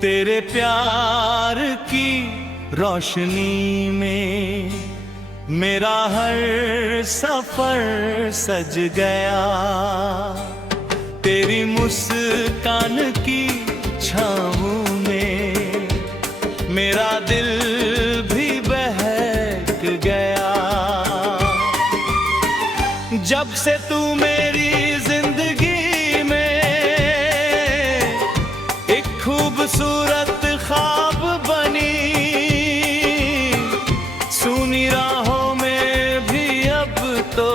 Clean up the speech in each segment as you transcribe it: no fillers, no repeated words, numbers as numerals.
तेरे प्यार की रोशनी में मेरा हर सफर सज गया। तेरी मुस्कान की छाँव में मेरा दिल भी बहक गया। जब से तू मेरी जिंदगी में एक खूबसूरत ख्वाब बनी, सुनी राहों में भी अब तो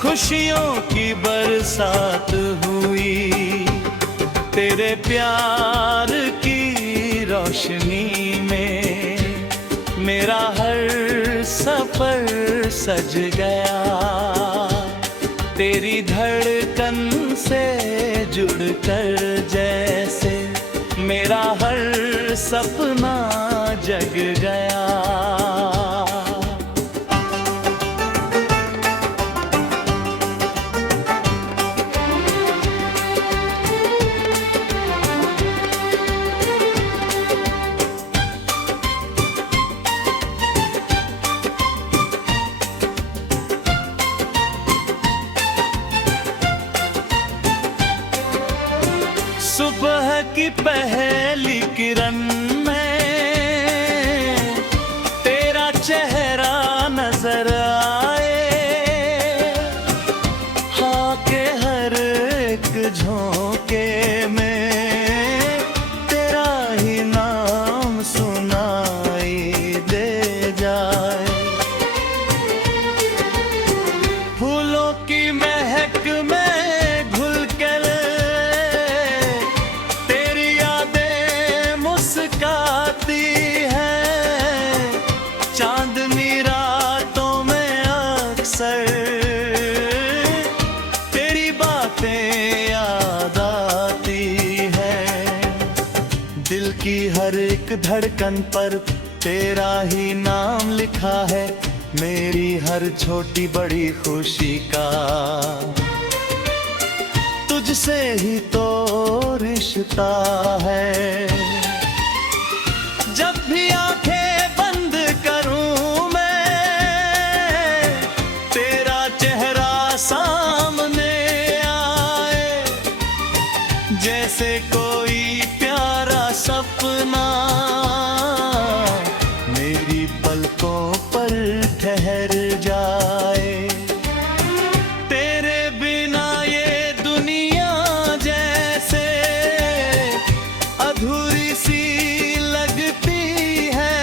खुशियों की बरसात हुई। तेरे प्यार की रोशनी में मेरा हर सफर सज गया। तेरी धड़कन से जुड़कर जैसे मेरा हर सपना जग गया। सुबह की पहली किरण में तेरा चेहरा नजर आए, हाँ के हर एक झोंके में तेरा ही नाम सुनाई दे जाए। फूलों की महक में तेरी बातें याद आती है। दिल की हर एक धड़कन पर तेरा ही नाम लिखा है। मेरी हर छोटी बड़ी खुशी का तुझसे ही तो रिश्ता है। जब भी आंखें बंद करूं सामने आए, जैसे कोई प्यारा सपना मेरी पलकों पर ठहर जाए। तेरे बिना ये दुनिया जैसे अधूरी सी लगती है।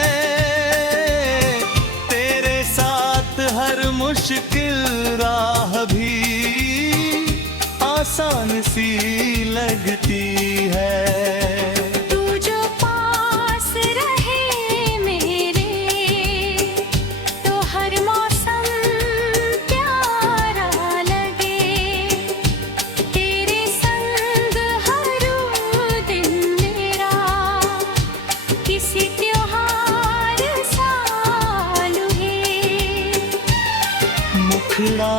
तेरे साथ हर मुश्किल राह भी आसान सी लगती है। तू जो पास रहे मेरे तो हर मौसम प्यारा लगे। तेरे संग हर दिन मेरा किसी त्योहार सा लुहे। मुखड़ा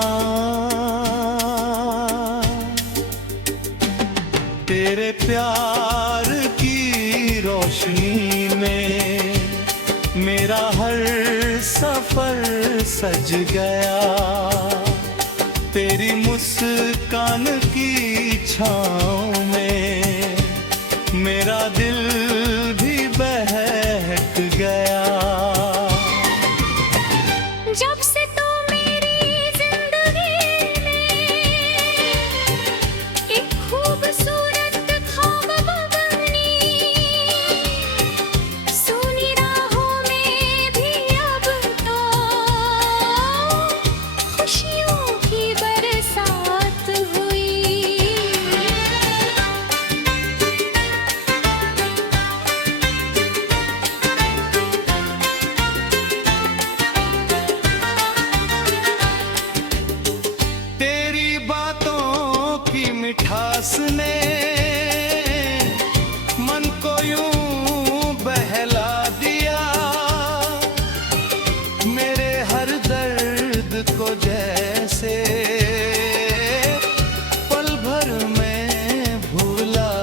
तेरे प्यार की रोशनी में मेरा हर सफर सज गया। तेरी मुस्कान की छाँव में मेरा दिल भी बहक गया। जब से तू मेरी जिंदगी में एक खूबसूरत ख्वाब बनी, सुनी राहों में भी अब तो खुशियों की बरसात हुई। मिठास ने मन को यूं बहला दिया। मेरे हर दर्द को जैसे पल भर में भुला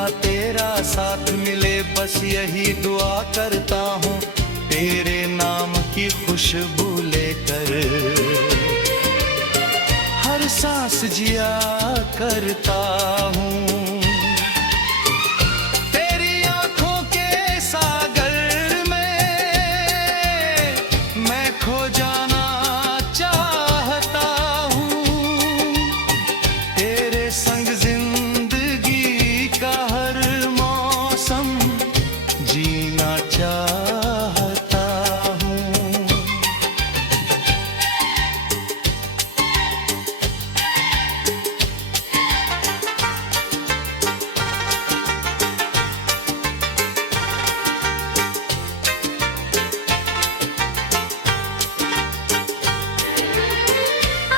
जहाँ तेरा साथ मिले बस यही दुआ करता हूँ तेरे नाम की खुशबू लेकर हर सांस जिया करता हूँ तेरी आंखों के सागर में मैं खो जाना चाहता हूँ तेरे संग जिंदगी का हर मौसम जीना चाहता हूँ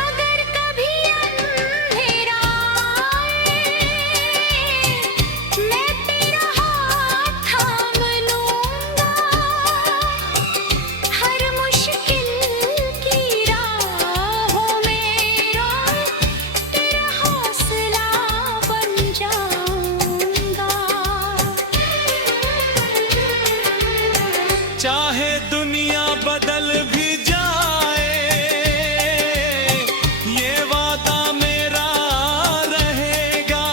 अगर कभी अंधेरा आए, मैं तेरा हाथ थाम लूँगा। हर मुश्किल की राहों में तेरा हौसला बन जाऊँगा। चाहे दुनिया बदल भी जाए ये वादा मेरा रहेगा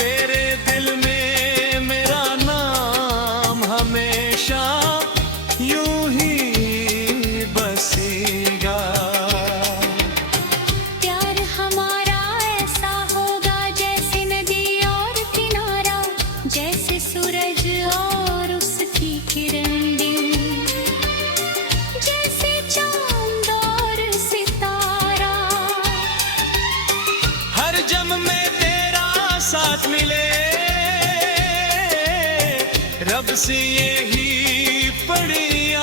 तेरे दिल में मेरा नाम हमेशा यूं ही बसेगा प्यार हमारा ऐसा होगा जैसे नदी और किनारा, जैसे सूरज और उसकी किरण दिन, जैसे चांद और सितारा। हर जन्म में तेरा साथ मिले रब से यही पड़ी